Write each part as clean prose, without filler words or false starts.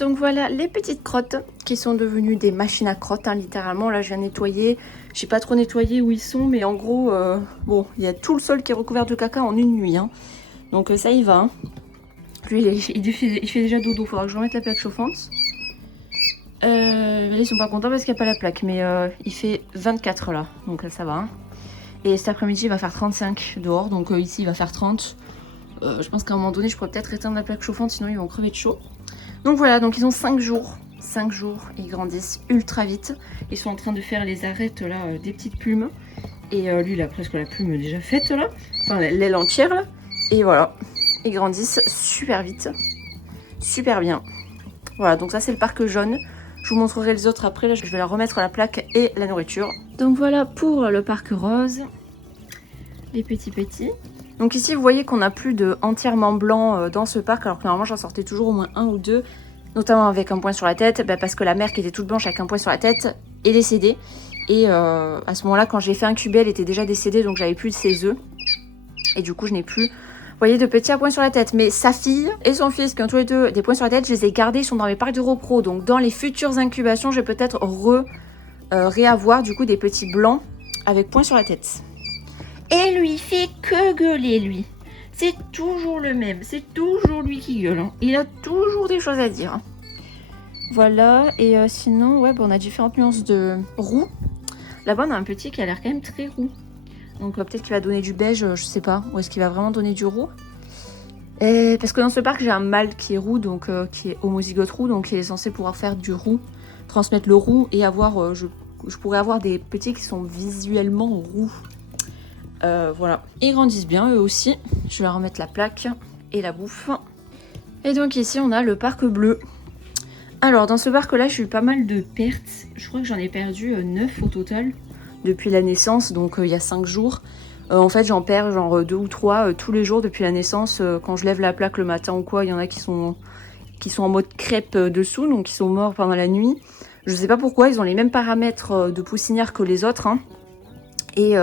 Donc voilà les petites crottes qui sont devenues des machines à crottes, hein, littéralement. Là je viens nettoyer, j'ai pas trop nettoyé où ils sont, mais en gros, bon, il y a tout le sol qui est recouvert de caca en une nuit. Hein. Donc ça y va. Hein. Lui il fait déjà dodo, faudra que je remette la plaque chauffante. Là, ils sont pas contents parce qu'il n'y a pas la plaque, mais il fait 24 là, donc ça va. Hein. Et cet après-midi il va faire 35 dehors, donc ici il va faire 30. Je pense qu'à un moment donné je pourrais peut-être éteindre la plaque chauffante, sinon ils vont crever de chaud. Donc voilà, donc ils ont 5 jours. 5 jours, ils grandissent ultra vite. Ils sont en train de faire les arêtes là, des petites plumes. Et lui, il a presque la plume déjà faite là. Enfin, l'aile entière là. Et voilà, ils grandissent super vite. Super bien. Voilà, donc ça c'est le parc jaune. Je vous montrerai les autres après. Là, je vais leur remettre la plaque et la nourriture. Donc voilà pour le parc rose. Les petits. Donc ici, vous voyez qu'on n'a plus de entièrement blanc dans ce parc, alors que normalement, j'en sortais toujours au moins un ou deux, notamment avec un point sur la tête, parce que la mère qui était toute blanche avec un point sur la tête est décédée. Et à ce moment-là, quand j'ai fait incuber, elle était déjà décédée, donc j'avais plus de ses œufs. Et du coup, je n'ai plus, vous voyez, de petits points sur la tête. Mais sa fille et son fils, qui ont tous les deux des points sur la tête, je les ai gardés, ils sont dans mes parcs de repro. Donc dans les futures incubations, je vais peut-être réavoir du coup des petits blancs avec points sur la tête. Et lui, il fait que gueuler, lui. C'est toujours le même. C'est toujours lui qui gueule. Hein. Il a toujours des choses à dire. Hein. Voilà. Et sinon, ouais, on a différentes nuances de roux. Là-bas, on a un petit qui a l'air quand même très roux. Donc peut-être qu'il va donner du beige, je sais pas. Ou est-ce qu'il va vraiment donner du roux? Parce que dans ce parc, j'ai un mâle qui est roux, donc qui est homozygote roux. Donc il est censé pouvoir faire du roux, transmettre le roux et avoir... je pourrais avoir des petits qui sont visuellement roux. Voilà, ils grandissent bien eux aussi. Je vais leur remettre la plaque et la bouffe. Et donc ici on a le parc bleu. Alors dans ce parc là j'ai eu pas mal de pertes. Je crois que j'en ai perdu 9 au total depuis la naissance, donc il y a 5 jours. En fait j'en perds genre 2 ou 3 tous les jours depuis la naissance. Quand je lève la plaque le matin ou quoi, il y en a qui sont en mode crêpe dessous, donc ils sont morts pendant la nuit. Je sais pas pourquoi, ils ont les mêmes paramètres de poussinière que les autres. Hein. Et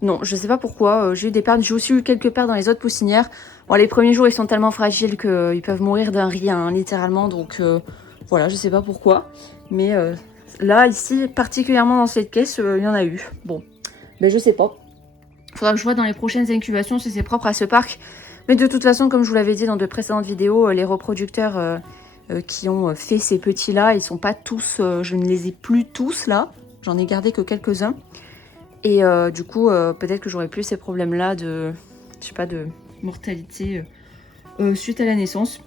non, je sais pas pourquoi, j'ai eu des pertes, j'ai aussi eu quelques pertes dans les autres poussinières. Bon, les premiers jours, ils sont tellement fragiles qu'ils peuvent mourir d'un rien, hein, littéralement, donc voilà, je sais pas pourquoi. Mais là, ici, particulièrement dans cette caisse, il y en a eu. Bon, mais je sais pas. Faudra que je vois dans les prochaines incubations si c'est propre à ce parc. Mais de toute façon, comme je vous l'avais dit dans de précédentes vidéos, les reproducteurs qui ont fait ces petits-là, ils sont pas tous, je ne les ai plus tous là. J'en ai gardé que quelques-uns. Et du coup, peut-être que j'aurais plus ces problèmes-là de, je sais pas, de mortalité suite à la naissance.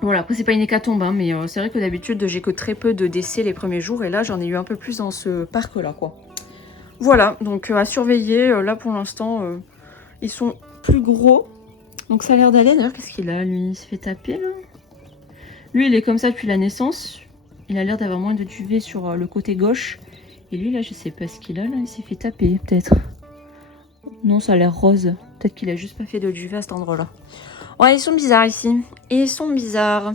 Voilà, après c'est pas une hécatombe, hein, mais c'est vrai que d'habitude j'ai que très peu de décès les premiers jours, et là j'en ai eu un peu plus dans ce parc-là, quoi. Voilà, donc à surveiller, là pour l'instant, ils sont plus gros, donc ça a l'air d'aller. D'ailleurs, qu'est-ce qu'il a, lui? Il se fait taper, là? Lui, il est comme ça depuis la naissance, il a l'air d'avoir moins de duvet sur le côté gauche. Et lui, là, je sais pas ce qu'il a, là. Il s'est fait taper, peut-être. Non, ça a l'air rose. Peut-être qu'il a juste pas fait de duvet à cet endroit-là. Ouais, ils sont bizarres, ici. Ils sont bizarres.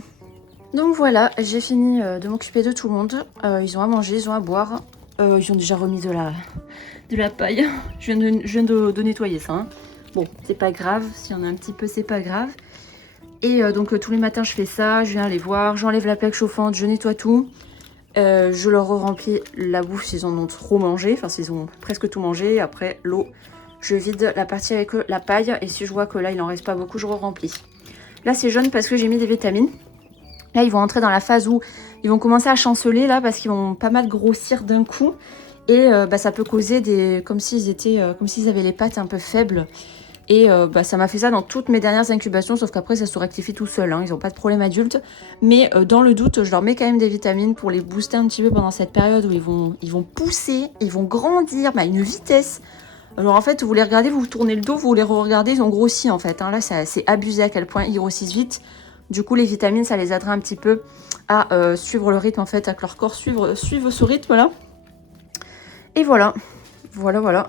Donc voilà, j'ai fini de m'occuper de tout le monde. Ils ont à manger, ils ont à boire. Ils ont déjà remis de la paille. Je viens de nettoyer ça. Hein. Bon, c'est pas grave. S'il y en a un petit peu, c'est pas grave. Et donc, tous les matins, je fais ça. Je viens les voir. J'enlève la plaque chauffante. Je nettoie tout. Je leur remplis la bouffe s'ils en ont trop mangé, enfin s'ils ont presque tout mangé. Après l'eau, je vide la partie avec la paille et si je vois que là il en reste pas beaucoup, je re-remplis. Là c'est jaune parce que j'ai mis des vitamines. Là ils vont entrer dans la phase où ils vont commencer à chanceler là parce qu'ils vont pas mal grossir d'un coup et ça peut causer des comme s'ils avaient les pattes un peu faibles. Et ça m'a fait ça dans toutes mes dernières incubations, sauf qu'après ça se rectifie tout seul, hein, ils n'ont pas de problème adulte. Mais dans le doute, je leur mets quand même des vitamines pour les booster un petit peu pendant cette période où ils vont pousser, ils vont grandir à une vitesse. Alors en fait, vous les regardez, vous tournez le dos, vous les regardez, ils ont grossi en fait. Hein. Là, c'est abusé à quel point ils grossissent vite. Du coup, les vitamines, ça les aidera un petit peu à suivre le rythme en fait, à que leur corps suive ce rythme-là. Et voilà, voilà.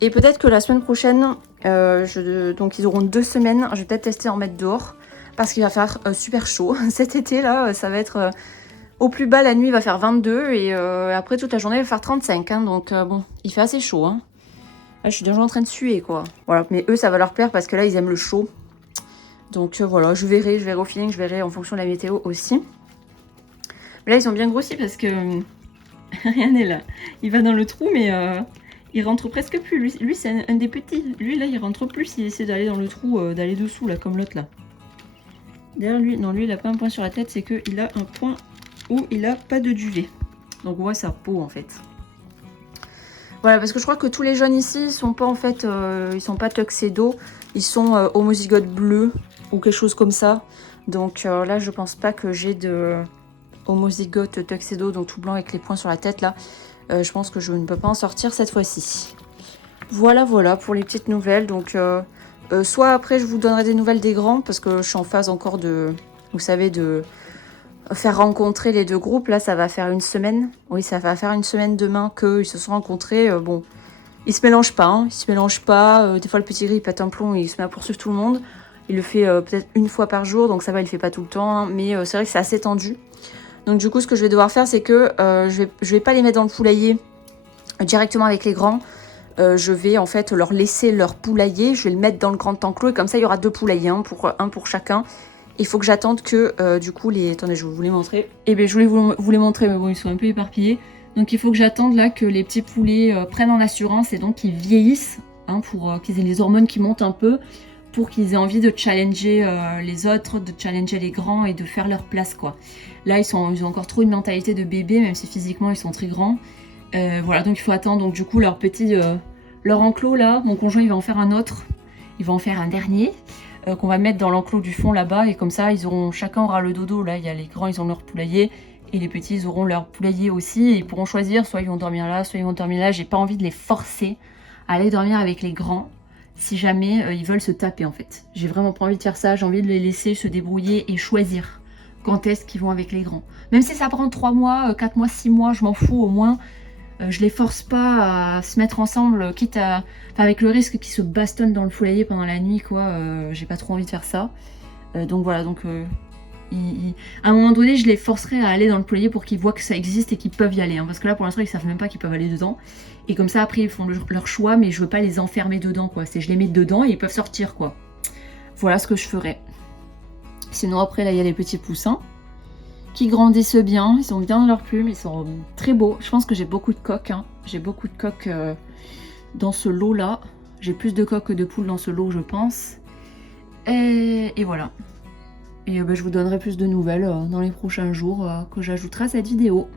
Et peut-être que la semaine prochaine, donc ils auront 2 semaines, je vais peut-être tester en mettre dehors, parce qu'il va faire super chaud. Cet été là, ça va être au plus bas, la nuit va faire 22 et après toute la journée il va faire 35. Hein, donc bon, il fait assez chaud. Hein. Là, je suis déjà en train de suer quoi. Voilà, mais eux ça va leur plaire parce que là ils aiment le chaud. Donc voilà, je verrai au feeling, je verrai en fonction de la météo aussi. Là, ils ont bien grossi parce que rien n'est là. Il va dans le trou, mais il rentre presque plus. Lui c'est un des petits. Lui, là, il rentre plus s'il essaie d'aller dans le trou, d'aller dessous, là, comme l'autre, là. D'ailleurs, lui, non, lui, il a pas un point sur la tête, c'est qu'il a un point où il a pas de duvet. Donc, on voit sa peau, en fait. Voilà, parce que je crois que tous les jeunes ici, ils sont pas, en fait, ils sont pas tuxedo. Ils sont homozygote bleu ou quelque chose comme ça. Donc, là, je pense pas que j'ai de homozygote tuxedo, donc tout blanc avec les points sur la tête, là. Je pense que je ne peux pas en sortir cette fois-ci. Voilà, voilà, pour les petites nouvelles. Donc, soit après, je vous donnerai des nouvelles des grands, parce que je suis en phase encore de, vous savez, de faire rencontrer les deux groupes. Là, ça va faire une semaine. Oui, ça va faire une semaine demain qu'ils se sont rencontrés. Bon, ils se mélangent pas, hein. Ils se mélangent pas. Des fois, le petit gris, il pète un plomb, il se met à poursuivre tout le monde. Il le fait peut-être une fois par jour, donc ça va, il le fait pas tout le temps. Hein. Mais c'est vrai que c'est assez tendu. Donc du coup, ce que je vais devoir faire, c'est que je vais pas les mettre dans le poulailler directement avec les grands. Je vais en fait leur laisser leur poulailler. Je vais le mettre dans le grand enclos et comme ça, il y aura 2 poulaillers, un pour chacun. Il faut que j'attende que du coup les... Attendez, je vais vous les montrer. Eh bien, je voulais vous les montrer, mais bon, ils sont un peu éparpillés. Donc il faut que j'attende là que les petits poulets prennent en assurance et donc qu'ils vieillissent, hein, pour qu'ils aient les hormones qui montent un peu, pour qu'ils aient envie de challenger les autres, de challenger les grands et de faire leur place, quoi. Là, ils ont encore trop une mentalité de bébé, même si physiquement ils sont très grands. Voilà, donc il faut attendre. Donc du coup, leur enclos là, mon conjoint il va en faire un autre. Il va en faire un dernier qu'on va mettre dans l'enclos du fond là-bas. Et comme ça, chacun aura le dodo. Là, il y a les grands, ils ont leur poulailler. Et les petits, ils auront leur poulailler aussi. Et ils pourront choisir, soit ils vont dormir là, soit ils vont dormir là. J'ai pas envie de les forcer à aller dormir avec les grands si jamais ils veulent se taper en fait. J'ai vraiment pas envie de faire ça. J'ai envie de les laisser se débrouiller et choisir quand est-ce qu'ils vont avec les grands. Même si ça prend 3 mois, 4 mois, 6 mois, je m'en fous, au moins je les force pas à se mettre ensemble, quitte à... Enfin, avec le risque qu'ils se bastonnent dans le poulailler pendant la nuit, quoi. J'ai pas trop envie de faire ça. Donc voilà, donc... à un moment donné, je les forcerai à aller dans le poulailler pour qu'ils voient que ça existe et qu'ils peuvent y aller. Hein, parce que là, pour l'instant, ils savent même pas qu'ils peuvent aller dedans. Et comme ça, après, ils font leur choix, mais je veux pas les enfermer dedans, quoi. C'est je les mets dedans et ils peuvent sortir, quoi. Voilà ce que je ferai. Sinon, après, là, il y a les petits poussins qui grandissent bien. Ils sont bien dans leurs plumes, ils sont très beaux. Je pense que j'ai beaucoup de coques. Hein. J'ai beaucoup de coques dans ce lot-là. J'ai plus de coques que de poules dans ce lot, je pense. Et voilà. Et je vous donnerai plus de nouvelles dans les prochains jours que j'ajouterai à cette vidéo.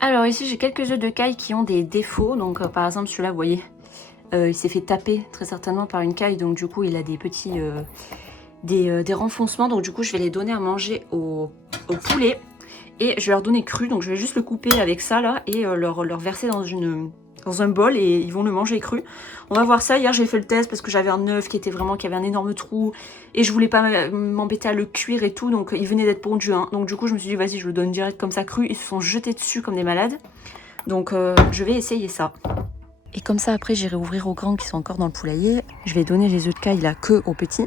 Alors ici, j'ai quelques œufs de caille qui ont des défauts. Donc par exemple, celui-là, vous voyez, il s'est fait taper très certainement par une caille. Donc du coup, il a des petits... des renfoncements, donc du coup je vais les donner à manger au poulet et je vais leur donner cru, donc je vais juste le couper avec ça là et leur verser dans un bol et ils vont le manger cru. On va voir ça. Hier j'ai fait le test parce que j'avais un œuf qui avait un énorme trou et je voulais pas m'embêter à le cuire et tout, donc il venait d'être pondu, hein. Donc du coup je me suis dit vas-y, je le donne direct comme ça cru. Ils se sont jetés dessus comme des malades, donc je vais essayer ça. Et comme ça après j'irai ouvrir aux grands qui sont encore dans le poulailler. Je vais donner les œufs de caille là que aux petits.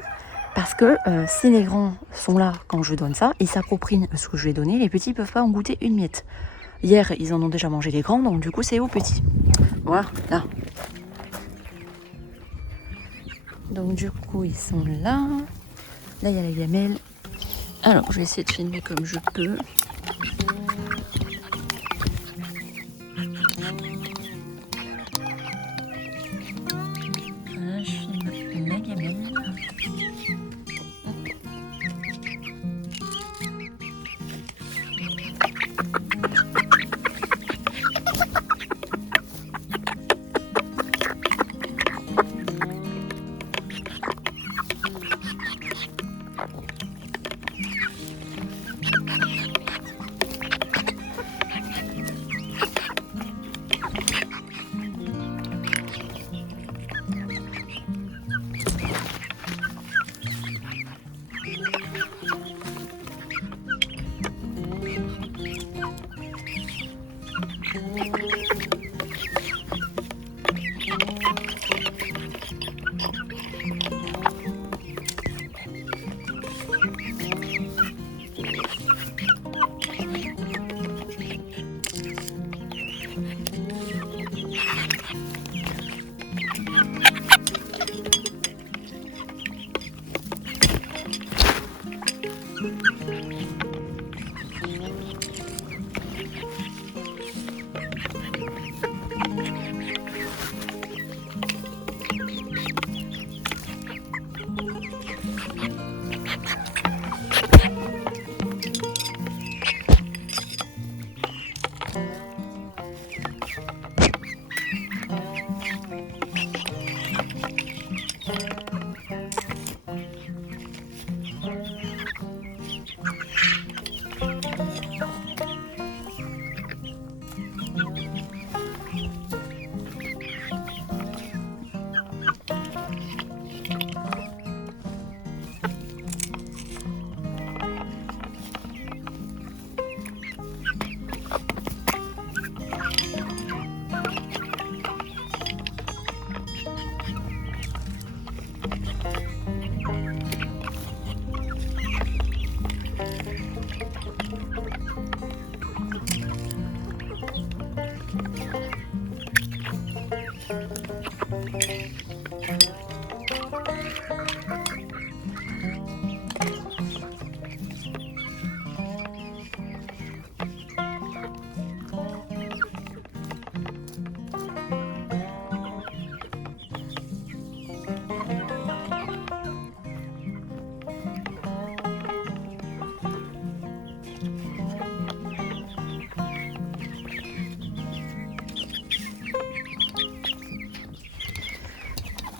Parce que si les grands sont là quand je donne ça, ils s'approprient ce que je vais donner, les petits ne peuvent pas en goûter une miette. Hier, ils en ont déjà mangé les grands, donc du coup, c'est aux petits. Voilà, là. Donc du coup, ils sont là. Là, il y a la gamelle. Alors, je vais essayer de filmer comme je peux. Voilà, je filme la gamelle.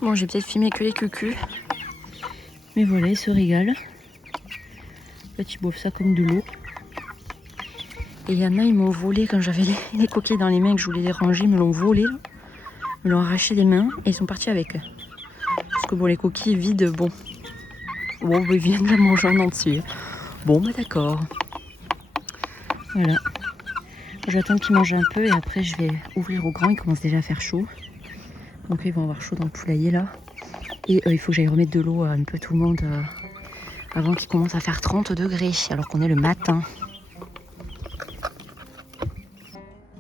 Bon, j'ai peut-être filmé que les cucus. Mais voilà, ils se régalent. En fait, ils boivent ça comme de l'eau. Et il y en a, ils m'ont volé quand j'avais les coquilles dans les mains, que je voulais les ranger, ils me l'ont volé. Ils me l'ont arraché des mains et ils sont partis avec. Parce que bon, les coquilles vides, bon, ils viennent de la manger en entier. Bon, bah d'accord. Voilà. J'attends qu'ils mangent un peu et après je vais ouvrir au grand. Il commence déjà à faire chaud. Donc ils vont avoir chaud dans le poulailler là. Et il faut que j'aille remettre de l'eau à un peu tout le monde avant qu'il commence à faire 30 degrés alors qu'on est le matin.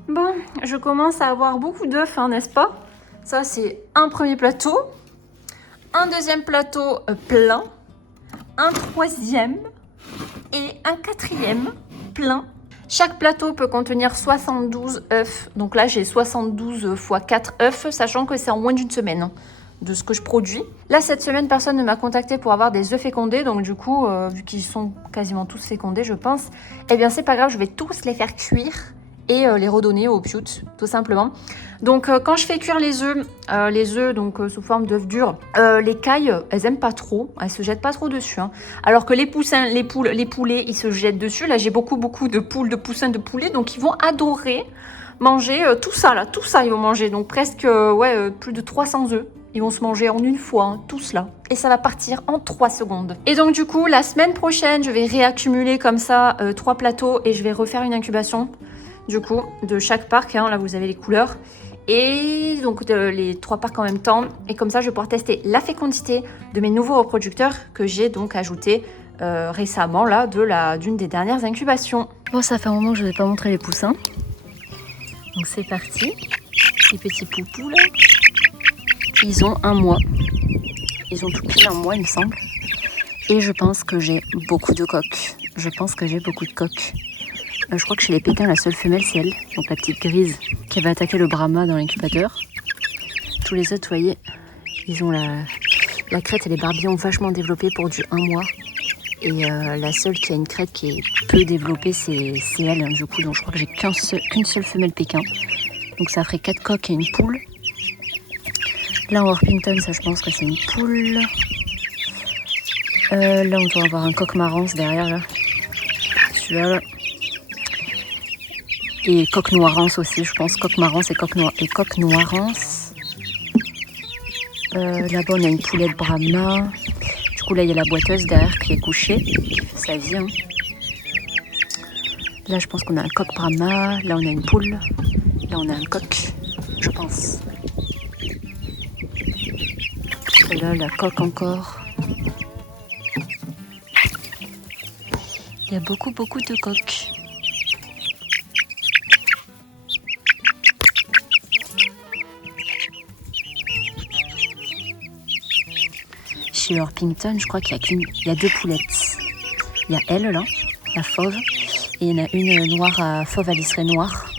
Bon, je commence à avoir beaucoup d'œufs, hein, n'est-ce pas? Ça, c'est un premier plateau. Un deuxième plateau plein. Un troisième. Et un quatrième plein. Chaque plateau peut contenir 72 œufs. Donc là, j'ai 72 x 4 œufs, sachant que c'est en moins d'une semaine, hein, de ce que je produis. Là, cette semaine, personne ne m'a contacté pour avoir des œufs fécondés. Donc du coup, vu qu'ils sont quasiment tous fécondés, je pense, eh bien, c'est pas grave, je vais tous les faire cuire et les redonner au piout, tout simplement. Donc quand je fais cuire les œufs donc sous forme d'œufs durs, les cailles, elles aiment pas trop, elles se jettent pas trop dessus, hein. Alors que les poussins, les poulets, ils se jettent dessus. Là, j'ai beaucoup de poules, de poussins, de poulets, donc ils vont adorer manger tout ça, ils vont manger. Donc presque, plus de 300 œufs. Ils vont se manger en une fois, hein, tout cela. Et ça va partir en 3 secondes. Et donc du coup, la semaine prochaine, je vais réaccumuler comme ça 3 plateaux et je vais refaire une incubation. Du coup, de chaque parc, hein, là vous avez les couleurs. Et donc les 3 parcs en même temps. Et comme ça, je vais pouvoir tester la fécondité de mes nouveaux reproducteurs que j'ai donc ajoutés récemment là d'une des dernières incubations. Bon, ça fait un moment que je ne vais pas montrer les poussins. Donc c'est parti. Les petits poupous là. Ils ont 1 mois. Ils ont tout pile 1 mois, il me semble. Et je pense que j'ai beaucoup de coques. Je crois que chez les pétins, la seule femelle, c'est elle, donc la petite grise, qui va attaquer le Brahma dans l'incubateur. Tous les autres, vous voyez, ils ont la crête et les barbillons vachement développés pour du 1 mois. Et la seule qui a une crête qui est peu développée, c'est elle, hein, du coup. Donc je crois que j'ai qu'une seule femelle Pékin. Donc ça ferait 4 coques et une poule. Là, en Orpington, ça, je pense que c'est une poule. Là, on doit avoir un coq marrance derrière, là. Celui-là, là. Et coq noirance aussi, je pense. Coq marrance et coq noirance. Là-bas, on a une poulette Brahma. Du coup, là, il y a la boiteuse derrière qui est couchée, qui fait sa vie, hein. Là, je pense qu'on a un coq Brahma. Là, on a une poule. Là, on a un coq, je pense. Et là, la coque encore. Il y a beaucoup de coques. Chez Orpington, je crois qu'il y a 2 poulettes. Il y a elle, là, la fauve, et il y en a une noire à fauve à liseré noir.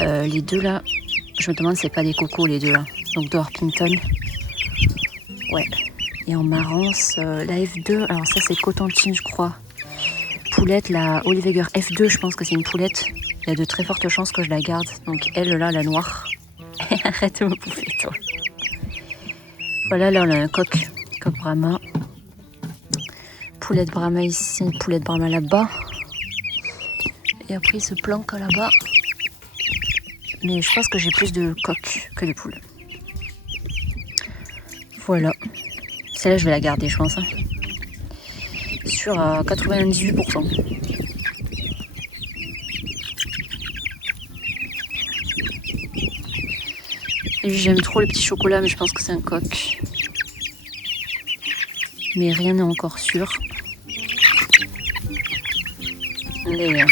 Les deux, là, je me demande si c'est pas des cocos, les deux, là. Donc de Orpington. Ouais. Et en marrance, la F2, alors ça, c'est Cotentine, je crois. Poulette, la Oliveger F2, je pense que c'est une poulette. Il y a de très fortes chances que je la garde. Donc elle, là, la noire. Arrête de me bouffer, toi. Voilà, là, on a un coq Brahma. Poulette Brahma ici, poulette Brahma là-bas. Et après, il se planque là-bas. Mais je pense que j'ai plus de coqs que de poules. Voilà. Celle-là, je vais la garder, je pense, hein. Sûr à 98%. Et j'aime trop le petit chocolat, mais je pense que c'est un coq. Mais rien n'est encore sûr. Allez.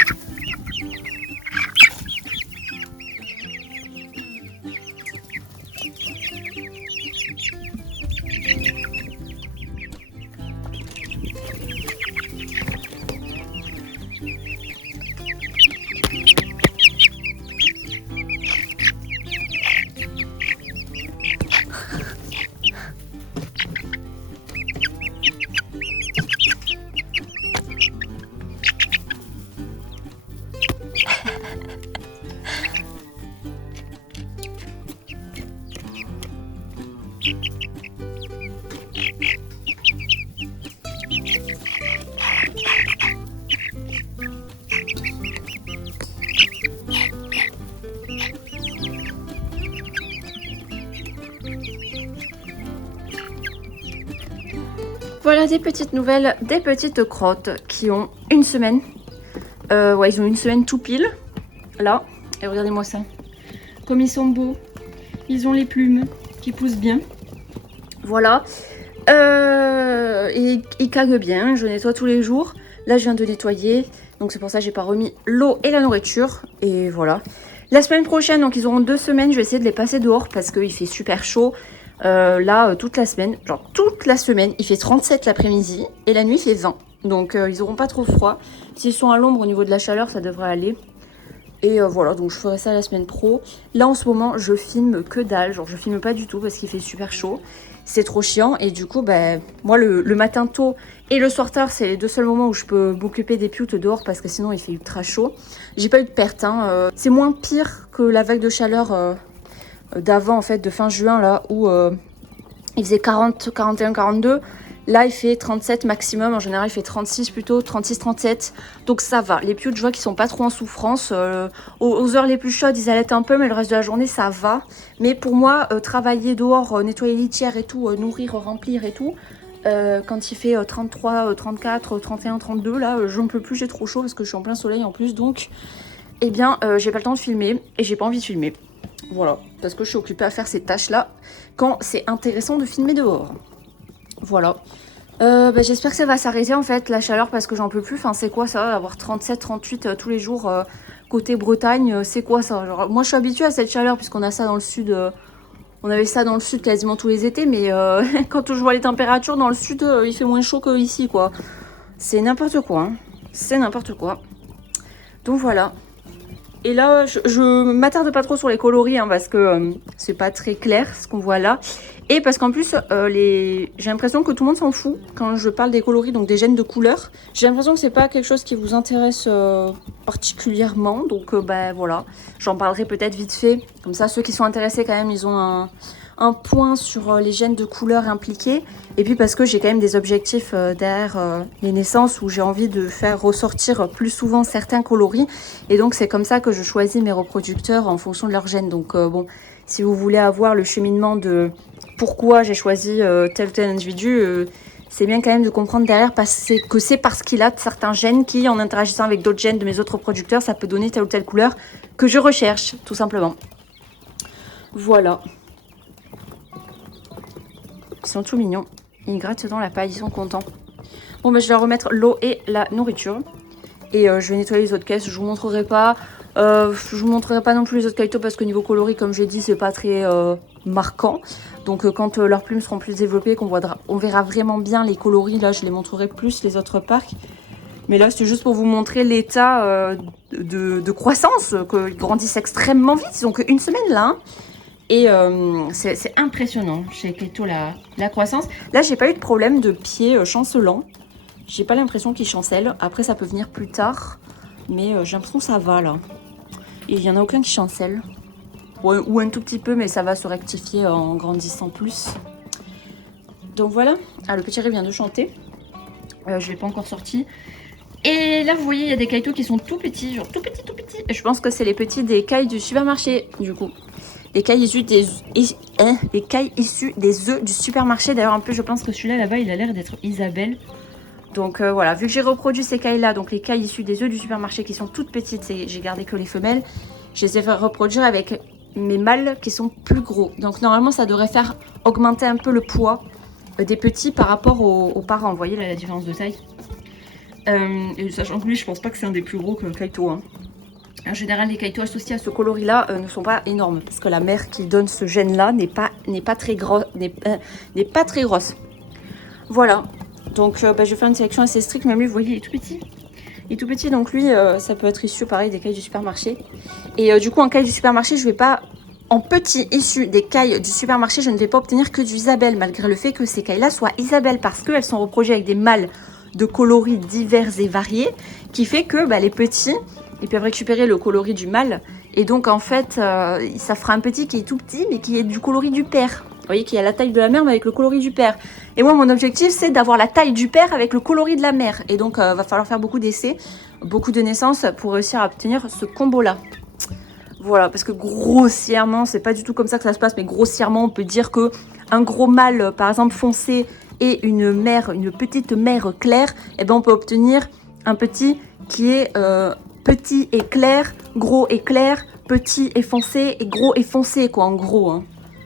Voilà des petites nouvelles, des petites crottes qui ont une semaine. Ouais, ils ont une semaine tout pile. Là, et regardez-moi ça. Comme ils sont beaux. Ils ont les plumes qui poussent bien. Voilà. Ils caguent bien, je nettoie tous les jours. Là, je viens de nettoyer. Donc c'est pour ça que j'ai pas remis l'eau et la nourriture. Et voilà. La semaine prochaine, donc ils auront 2 semaines, je vais essayer de les passer dehors parce qu'il fait super chaud. Là, toute la semaine, genre toute la semaine, il fait 37 l'après-midi et la nuit, il fait 20. Donc ils n'auront pas trop froid. S'ils sont à l'ombre au niveau de la chaleur, ça devrait aller. Et voilà, donc je ferai ça la semaine pro. Là, en ce moment, je filme que dalle. Genre, je filme pas du tout parce qu'il fait super chaud. C'est trop chiant. Et du coup, ben, moi, le matin tôt et le soir tard, c'est les 2 seuls moments où je peux m'occuper des pioutes dehors parce que sinon, il fait ultra chaud. J'ai pas eu de perte, hein. C'est moins pire que la vague de chaleur d'avant, en fait, de fin juin, là, où il faisait 40, 41, 42. Là, il fait 37 maximum. En général, il fait 36 plutôt, 36, 37. Donc ça va. Les pioutes, je vois qu'ils sont pas trop en souffrance. Aux heures les plus chaudes, ils allaitent un peu, mais le reste de la journée, ça va. Mais pour moi, travailler dehors, nettoyer les litières et tout, nourrir, remplir et tout, quand il fait 33, 34, 31, 32, là, je ne peux plus, j'ai trop chaud parce que je suis en plein soleil en plus. Donc, eh bien, j'ai pas le temps de filmer et j'ai pas envie de filmer. Voilà, parce que je suis occupée à faire ces tâches-là quand c'est intéressant de filmer dehors. Voilà. J'espère que ça va s'arrêter en fait, la chaleur, parce que j'en peux plus. Enfin, c'est quoi ça, avoir 37, 38 tous les jours côté Bretagne, c'est quoi ça? Genre, moi, je suis habituée à cette chaleur puisqu'on a ça dans le sud. On avait ça dans le sud quasiment tous les étés, mais quand je vois les températures dans le sud, il fait moins chaud qu'ici, quoi. C'est n'importe quoi, hein. C'est n'importe quoi. Donc voilà. Et là, je m'attarde pas trop sur les coloris, hein, parce que c'est pas très clair ce qu'on voit là. Et parce qu'en plus, j'ai l'impression que tout le monde s'en fout quand je parle des coloris, donc des gènes de couleurs. J'ai l'impression que c'est pas quelque chose qui vous intéresse particulièrement. Donc voilà, j'en parlerai peut-être vite fait. Comme ça, ceux qui sont intéressés quand même, ils ont un point sur les gènes de couleurs impliqués. Et puis parce que j'ai quand même des objectifs derrière les naissances où j'ai envie de faire ressortir plus souvent certains coloris. Et donc c'est comme ça que je choisis mes reproducteurs en fonction de leurs gènes. Donc bon, si vous voulez avoir le cheminement de pourquoi j'ai choisi tel ou tel individu, c'est bien quand même de comprendre derrière que c'est parce qu'il a certains gènes qui, en interagissant avec d'autres gènes de mes autres reproducteurs, ça peut donner telle ou telle couleur que je recherche, tout simplement. Voilà. Ils sont tout mignons. Ils grattent dans la paille, ils sont contents. Bon, je vais leur remettre l'eau et la nourriture. Et je vais nettoyer les autres caisses. Je vous montrerai pas. Je vous montrerai pas non plus les autres caïtos parce qu'au niveau coloris, comme j'ai dit, c'est pas très marquant. Donc quand leurs plumes seront plus développées, on verra vraiment bien les coloris. Là, je les montrerai plus les autres parcs. Mais là, c'est juste pour vous montrer l'état de croissance, qu'ils grandissent extrêmement vite. Ils ont qu'une semaine là. Hein. Et c'est impressionnant chez Keto la croissance. Là, j'ai pas eu de problème de pied chancelant. J'ai pas l'impression qu'il chancelle. Après, ça peut venir plus tard. Mais j'ai l'impression que ça va là. Et il y en a aucun qui chancelle. Ou un tout petit peu, mais ça va se rectifier en grandissant plus. Donc voilà. Ah, le petit ré vient de chanter. Je l'ai pas encore sorti. Et là, vous voyez, il y a des caïtos qui sont tout petits. Genre tout petits, tout petits. Et je pense que c'est les petits des cailles du supermarché, du coup. Les cailles issues des œufs du supermarché. D'ailleurs, un peu, je pense que celui-là, là-bas, il a l'air d'être Isabelle. Donc voilà, vu que j'ai reproduit ces cailles-là, donc les cailles issues des œufs du supermarché qui sont toutes petites, j'ai gardé que les femelles, je les ai fait reproduire avec mes mâles qui sont plus gros. Donc normalement, ça devrait faire augmenter un peu le poids des petits par rapport aux parents. Vous voyez là, la différence de taille. Et sachant que lui, je pense pas que c'est un des plus gros que Kaito. Hein. En général, les Kaito associés à ce coloris-là ne sont pas énormes parce que la mère qui donne ce gène-là n'est pas très grosse. Voilà. Donc, je vais faire une sélection assez stricte. Même lui, vous voyez, il est tout petit. Il est tout petit, donc lui, ça peut être issu, pareil, des cailles du supermarché. Et du coup, en caille du supermarché, je vais pas... En petit issu des cailles du supermarché, je ne vais pas obtenir que du Isabelle, malgré le fait que ces cailles-là soient Isabelle, parce qu'elles sont reproduites avec des mâles de coloris divers et variés, qui fait que les petits, ils peuvent récupérer le coloris du mâle. Et donc, en fait, ça fera un petit qui est tout petit, mais qui est du coloris du père. Vous voyez, qui a la taille de la mère, mais avec le coloris du père. Et moi, mon objectif, c'est d'avoir la taille du père avec le coloris de la mère. Et donc, va falloir faire beaucoup d'essais, beaucoup de naissances pour réussir à obtenir ce combo-là. Voilà, parce que grossièrement, c'est pas du tout comme ça que ça se passe, mais grossièrement, on peut dire que un gros mâle, par exemple foncé, et une petite mère claire, et ben on peut obtenir un petit qui est petit et clair, gros et clair, petit et foncé et gros et foncé quoi en gros. Hein.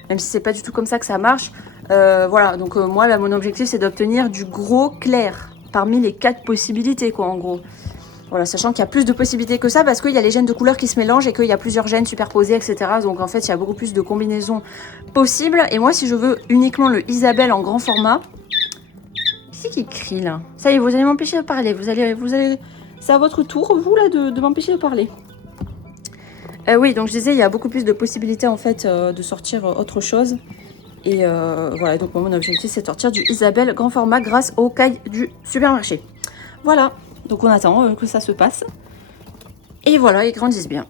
Même si c'est pas du tout comme ça que ça marche. Voilà, donc moi là mon objectif c'est d'obtenir du gros clair parmi les 4 possibilités quoi en gros. Voilà, sachant qu'il y a plus de possibilités que ça parce qu'il y a les gènes de couleurs qui se mélangent et qu'il y a plusieurs gènes superposés, etc. Donc en fait, il y a beaucoup plus de combinaisons possibles. Et moi, si je veux uniquement le Isabelle en grand format... Qui c'est qui crie là? Ça y est, vous allez m'empêcher de parler. Vous allez... C'est à votre tour, vous, là, de m'empêcher de parler. Oui, donc je disais, il y a beaucoup plus de possibilités, en fait, de sortir autre chose. Et voilà, donc mon objectif, c'est de sortir du Isabelle grand format grâce aux cailles du supermarché. Voilà. Donc on attend que ça se passe. Et voilà, ils grandissent bien.